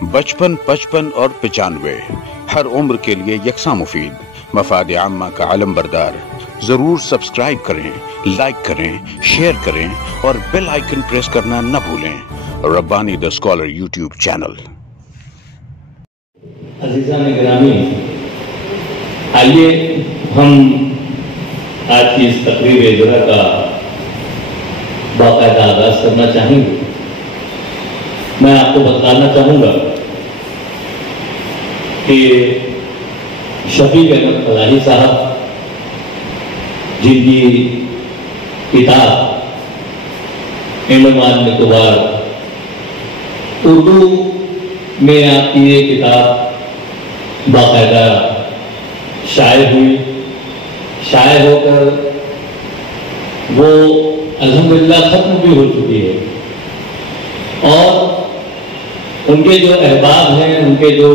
55 55 اور 95 ہر عمر کے لیے یکساں مفید، مفاد عامہ کا علم بردار۔ ضرور سبسکرائب کریں، لائک کریں، شیئر کریں اور بیل آئیکن پریس کرنا نہ بھولیں۔ ربانی دا اسکالر یوٹیوب چینل۔ عزیزان گرامی، آئیے ہم آج کی اس تقریب اجرا کا باقاعدہ آغاز کرنا چاہیں گے۔ میں آپ کو بتانا چاہوں گا کہ شفیق احمد فلاحی صاحب، جن کی کتاب انڈمان نکوبار اردو میں آپ کی یہ کتاب باقاعدہ شائع ہوئی، شائع ہو کر وہ الحمدللہ ختم بھی ہو چکی ہے، اور ان کے جو احباب ہیں، ان کے جو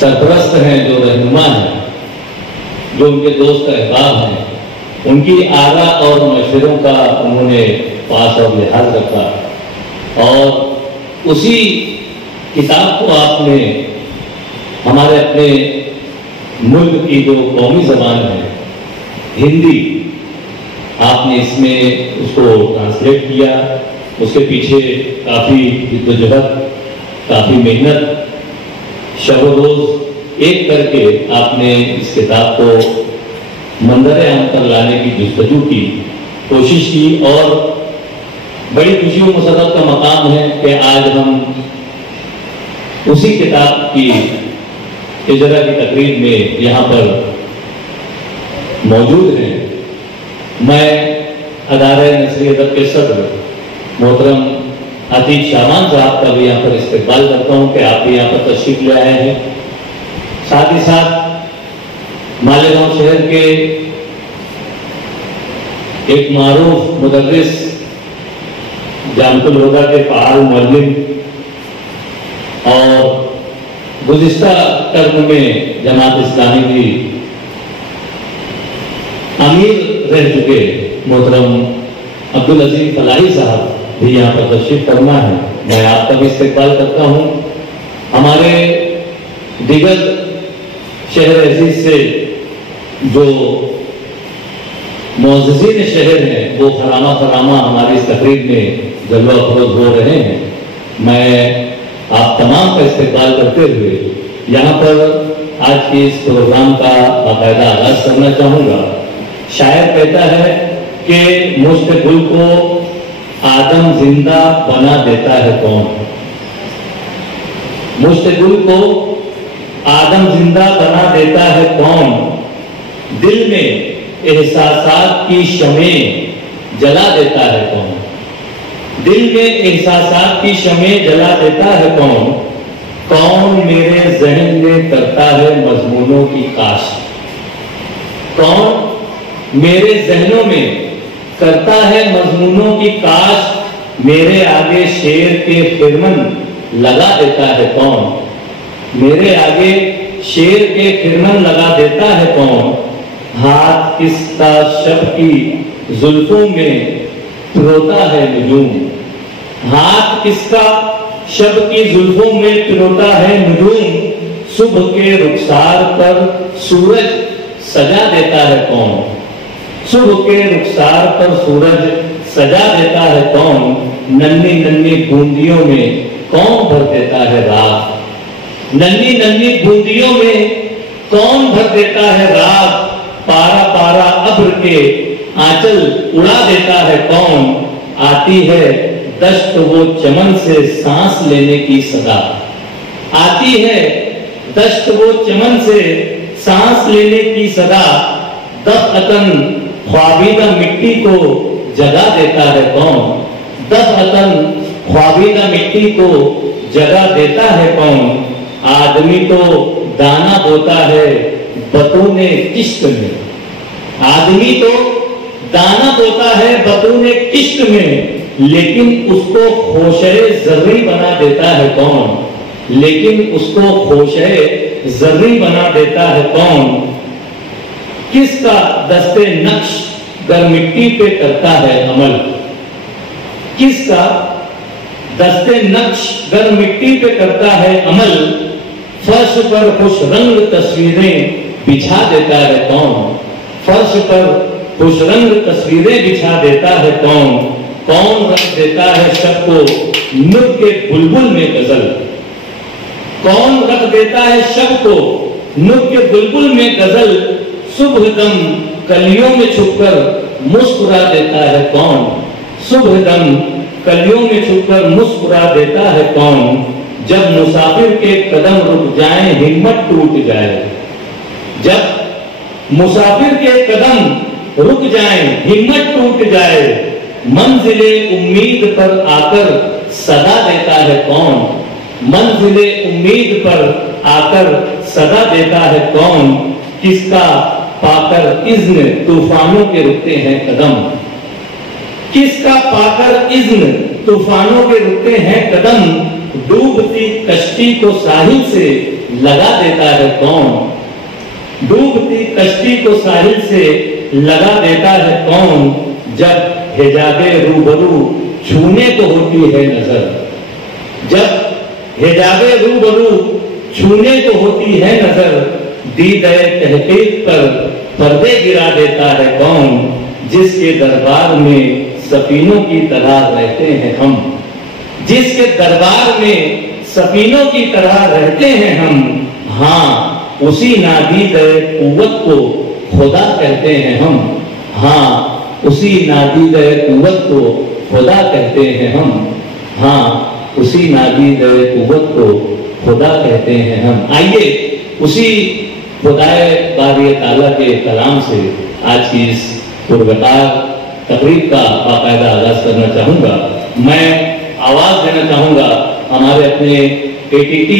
سرپرست ہیں، جو رہنما ہیں، جو ان کے دوست احباب ہیں، ان کی آراء اور مشوروں کا انہوں نے پاس اور لحاظ رکھا، اور اسی کتاب کو آپ نے ہمارے اپنے ملک کی جو قومی زبان ہے ہندی، آپ نے اس میں اس کو ٹرانسلیٹ کیا۔ اس کے پیچھے کافی جدوجہد، کافی محنت، شب و روز ایک کر کے آپ نے اس کتاب کو منظر عام پر لانے کی جستجو کی، کوشش کی، اور بڑی خوشی و مسرت کا مقام ہے کہ آج ہم اسی کتاب کی اجرا کی تقریب میں یہاں پر موجود ہیں۔ میں ادارہ نثری ادب کے صدر محترم عتیق شامان صاحب کا بھی یہاں پر استقبال کرتا ہوں کہ آپ بھی یہاں پر تشریف لے آئے ہیں۔ ساتھ ہی ساتھ مالیگاؤں شہر کے ایک معروف مدرس، جامعۃ الہدیٰ کے فعال معلم، اور گزشتہ ٹرم میں جماعت اسلامی کی امیر رہ چکے محترم عبدالعزیز فلاحی صاحب بھی یہاں پر تشریف فرما ہے۔ میں آپ کا بھی استقبال کرتا ہوں۔ ہمارے دیگر شہر عزیز سے جو معززین شہر ہیں وہ خرامہ ہماری اس تقریب میں جلوہ افروز ہو رہے ہیں۔ میں آپ تمام کا استقبال کرتے ہوئے یہاں پر آج کی اس پروگرام کا باقاعدہ آغاز کرنا چاہوں گا۔ شاعر کہتا ہے کہ مشت گل کو آدم زندہ بنا دیتا ہے کون؟ مشت گل کو آدم زندہ بنا دیتا ہے کون؟ دل میں احساسات کی شمع جلا دیتا ہے کون؟ دل میں احساسات کی شمع جلا دیتا ہے کون؟ کون میرے ذہن میں کرتا ہے مضمونوں کی کاشت؟ کون میرے ذہنوں میں کرتا ہے مضمونوں کی کاشت؟ میرے آگے شعر کے خرمن لگا دیتا ہے کون؟ میرے آگے شعر کے خرمن لگا دیتا ہے کون؟ ہاتھ کس کا شب کی زلفوں میں پروتا ہے نجوم؟ ہاتھ کس کا شب کی زلفوں میں پروتا ہے نجوم؟ صبح کے رخسار پر سورج سجا دیتا ہے کون؟ صبح کے رخسار پر سورج سجا دیتا ہے کون؟ ننھی ننھی بوندیوں میں کون بھر دیتا ہے رات؟ ننھی ننھی بوندیوں میں کون بھر دیتا ہے رات؟ پارا پارا ابر کے آنچل اڑا دیتا ہے کون؟ آتی ہے دشت وہ چمن سے سانس لینے کی صدا، آتی ہے دشت وہ چمن سے سانس لینے کی صدا، دفعتاً خوابیدہ مٹی کو جگا دیتا ہے کون؟ دفعتاً خوابیدہ مٹی کو جگا دیتا ہے کون؟ آدمی تو دانا بوتا ہے بطون کشت میں، آدمی تو دانا بوتا ہے بطون کشت میں، لیکن اس کو خوشے زرعی بنا دیتا ہے کون؟ لیکن اس کو خوشے زرعی بنا دیتا ہے کون؟ کس کا دستے نقش گر مٹی پہ کرتا ہے عمل؟ کس کا دستے نقش گر مٹی پہ کرتا ہے عمل، فرش پر خوش رنگ تصویریں بچھا دیتا ہے کون، فرش پر خوش رنگ تصویریں بچھا دیتا ہے کون، کون رکھ دیتا ہے شب کو نطق کے بلبل میں غزل، کون رکھ دیتا ہے شب کو نطق کے بلبل میں غزل، صبح دم کلیوں میں چھپ کر مسکرا دیتا ہے کون، صبح دم کلیوں میں چھپ کر مسکرا دیتا ہے کون، جب مسافر کے قدم رک جائیں ہمت ٹوٹ جائے، جب مسافر کے قدم رک جائیں ہمت ٹوٹ جائے، منزل امید پر آ کر صدا دیتا ہے کون، منزل امید پر آ کر صدا دیتا ہے کون، کس کا پا کر اذن طوفانوں کے رکتے ہیں قدم، کس کا پا کر اذن طوفانوں کے رکتے ہیں قدم، ڈوبتی کشتی کو ساحل سے لگا دیتا ہے کون، ڈوبتی کشتی کو ساحل سے لگا دیتا ہے کون، جب حجاب روبرو چھونے کو ہوتی ہے نظر، جب حجاب روبرو چھونے کو ہوتی ہے نظر، دیدہ تحقیق پر پردے گرا دیتا ہے کون، جس کے دربار میں سفینوں کی طرح رہتے ہیں ہم، جس کے دربار میں سفینوں کی طرح رہتے ہیں ہم، ہاں اسی نادیدہ قوت کو خدا کہتے ہیں ہم، ہاں اسی نادیدہ قوت کو خدا کہتے ہیں ہم، ہاں اسی نادیدہ قوت کو خدا کہتے ہیں ہم۔ آئیے اسی خدائے باری تعالیٰ کے کلام سے آج کی اس پروقار تقریب کا باقاعدہ آغاز کرنا چاہوں گا۔ میں آواز دینا چاہوں گا ہمارے اپنے ATT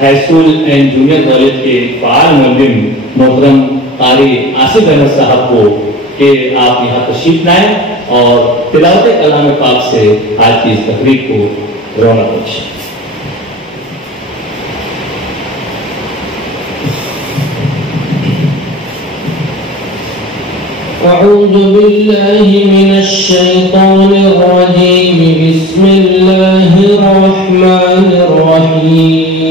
high school and junior college کے فعال معلم محترم قاری آصف احمد صاحب کو کہ آپ یہاں تشریف لائیں اور تلاوت کلام پاک سے آج کی اس تقریب کو رونق بخشیں۔ أعوذ بالله من الشيطان الرجيم بسم الله الرحمن الرحيم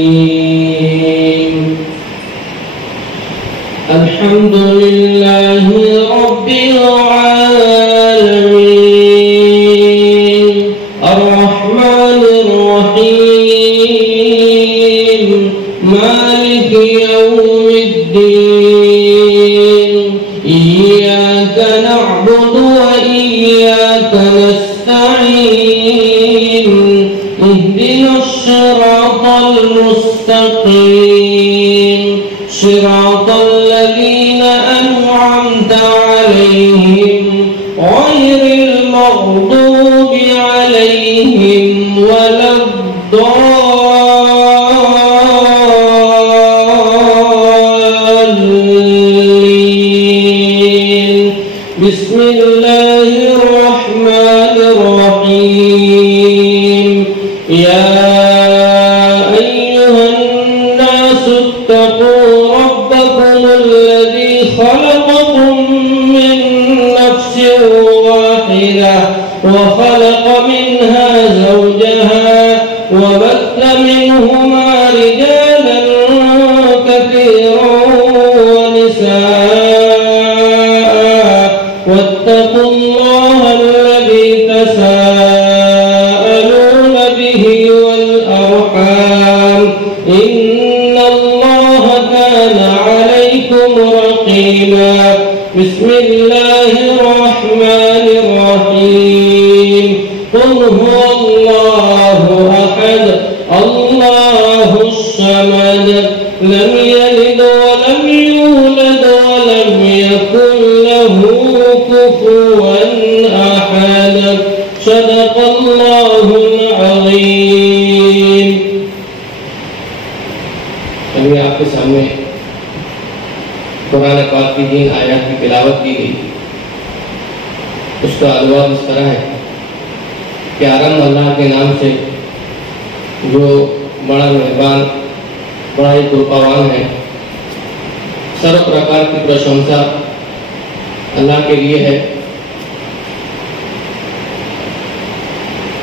الحمد لله رب العالمين الرحمن الرحيم مالك يوم الدين إياك نعبد وإياك نستعين اهدنا الصراط المستقيم صراط الذين أنعمت عليهم غير المغضوب عليهم ولا الضالين بسم الله الرحمن الرحيم يا أيها الناس اتقوا ربكم الذي خلقكم من نفس واحدة وخلق منها زوجها وبث منهما رجالا كثيرا ونساء واتقوا الله الذي تساءلون به والأرحام إن الله كان عليكم رقيبا بسم الله الرحمن الرحيم قل هو الله أحد الله الصمد لم يلد ولم يولد ولم يكن له كفوا أحد صدق الله العظيم۔ ابھی آپ کے سامنے قرآن پاک کی جن آیات کی تلاوت کی گئی اس کا الفاظ اس طرح ہے کہ آرم اللہ کے نام سے جو بڑا مہربان بڑا ہی کرپاوان ہے، سر پرکار کی پرشنسا اللہ کے لیے ہے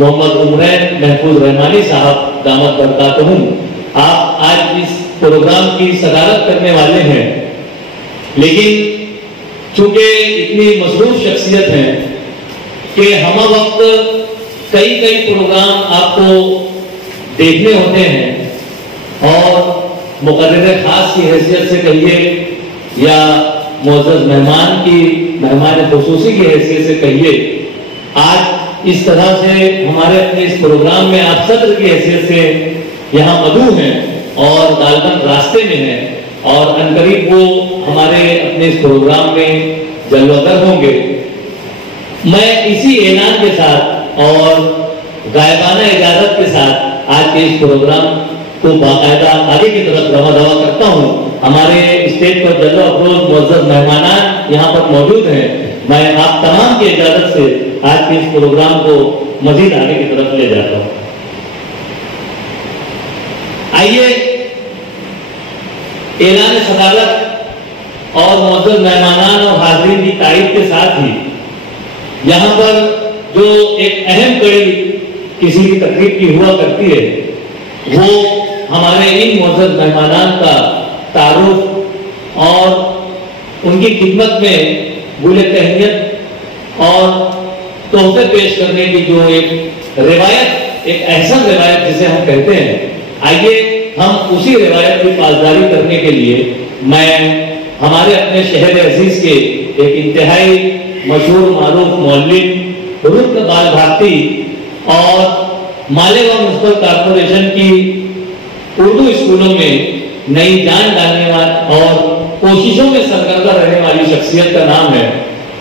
محمد عمرین محفوظ رحمانی صاحب دامت برکاتہم، آپ آج اس پروگرام کی صدارت کرنے والے ہیں، لیکن چونکہ اتنی مصروف شخصیت ہیں کہ ہمہ وقت کئی پروگرام آپ کو دیکھنے ہوتے ہیں، اور مقرر خاص کی حیثیت سے کہیے یا معزز مہمان خصوصی کی حیثیت سے کہیے، آج اس طرح سے ہمارے اپنے اس پروگرام میں آپ صدر کی حیثیت سے یہاں مدعو ہیں اور غالباً راستے میں ہیں، اور عنقریب وہ ہمارے اپنے اس پروگرام میں جلوہ گر ہوں گے۔ میں اسی اعلان کے ساتھ اور غائبانہ اجازت کے ساتھ آج کے اس پروگرام کو باقاعدہ آگے کی طرف رواں دوا کرتا ہوں۔ ہمارے اسٹیج پر جلوہ افروز معزز مہمانان یہاں پر موجود ہیں، میں آپ تمام کی اجازت سے آج کے اس پروگرام کو مزید آگے کی طرف لے جاتا ہوں۔ آئیے اعلان صدارت اور معزز مہمانان اور حاضرین کی تائید کے ساتھ ہی یہاں پر جو ایک اہم کڑی کسی بھی تقریب کی ہوا کرتی ہے، وہ ہمارے ان معزز مہمانان کا تعارف اور ان کی خدمت میں گل تہنیت اور تحفے پیش کرنے کی جو ایک روایت، ایک احسن روایت جسے ہم کہتے ہیں، آئیے ہم اسی روایت کی پاسداری کرنے کے لیے میں ہمارے اپنے شہر عزیز کے ایک انتہائی مشہور معروف مولوی رکن بال بھارتی اور مالیگاؤں میونسپل کارپوریشن کی اردو اسکولوں میں نئی جان ڈالنے والی اور کوششوں میں سرگردہ رہنے والی شخصیت کا نام ہے،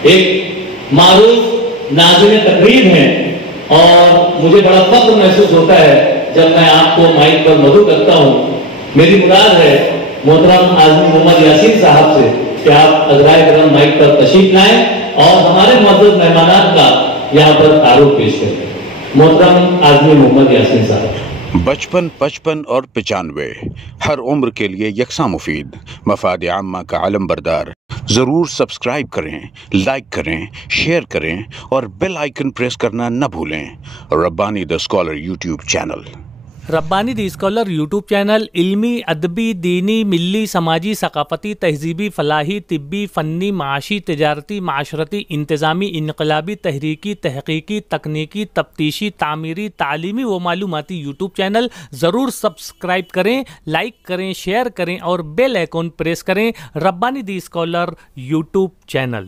ایک معروف ناظم تقریب ہیں، اور مجھے بڑا فخر محسوس ہوتا ہے جب میں آپ کو مائک پر مدعو کرتا ہوں۔ میری مراد ہے محترم اعظمی محمد یاسین صاحب سے کہ آپ عذرائے کرم مائک پر تشریف لائیں اور ہمارے معزز مہمانان کا یہاں پر تعارف پیش کریں۔ محترم اعظمی محمد یاسین صاحب۔ 55 55 اور 95 ہر عمر کے لیے یکساں مفید، مفاد عامہ کا علم بردار۔ ضرور سبسکرائب کریں، لائک کریں، شیئر کریں اور بیل آئیکن پریس کرنا نہ بھولیں۔ ربانی دی اسکالر یوٹیوب چینل۔ ربانی دی اسکالر یوٹیوب چینل علمی، ادبی، دینی، ملی، سماجی، ثقافتی، تہذیبی، فلاحی، طبی، فنی، معاشی، تجارتی، معاشرتی، انتظامی، انقلابی، تحریکی، تحقیقی، تکنیکی، تفتیشی، تعمیری، تعلیمی و معلوماتی یوٹیوب چینل۔ ضرور سبسکرائب کریں، لائک کریں، شیئر کریں اور بیل آئیکن پریس کریں۔ ربانی دی اسکالر یوٹیوب چینل۔